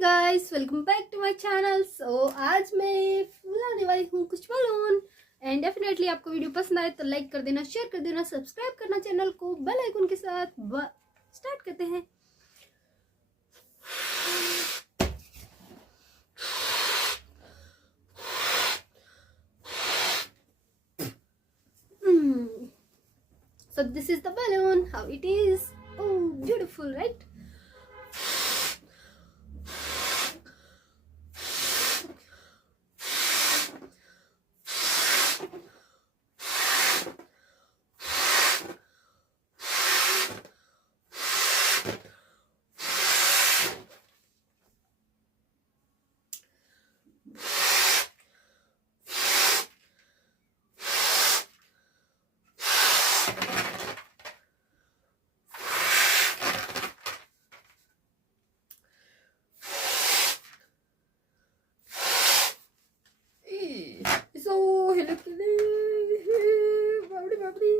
Guys, welcome back to my channel. So आज मैं फुलाने वाली हूँ कुछ बलून एंड डेफिनेटली आपको वीडियो पसंद आए तो लाइक कर देना, शेयर कर देना, सब्सक्राइब करना चैनल को बेल आइकन के साथ। स्टार्ट करते हैं। So this is the balloon, how it is. Oh, beautiful, right? So hello kitty, बाबड़ी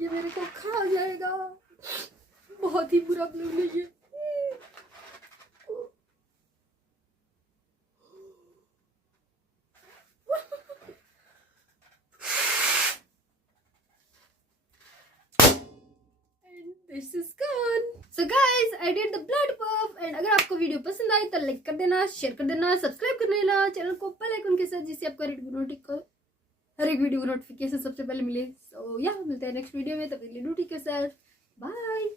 ये मेरे को खा जाएगा। बहुत ही बुरा ब्लू है ये। This is gone. So guys, I did the blood puff and अगर आपको वीडियो पसंद आई तो लाइक कर देना, शेयर कर देना, सब्सक्राइब कर लेना चैनल को बेल आइकन के साथ, जिससे आपको हर एक वीडियो नोटिफिकेशन सबसे पहले मिले। सो मिलते हैं नेक्स्ट वीडियो में। तब तक के लिए डू टेक केयर, बाय।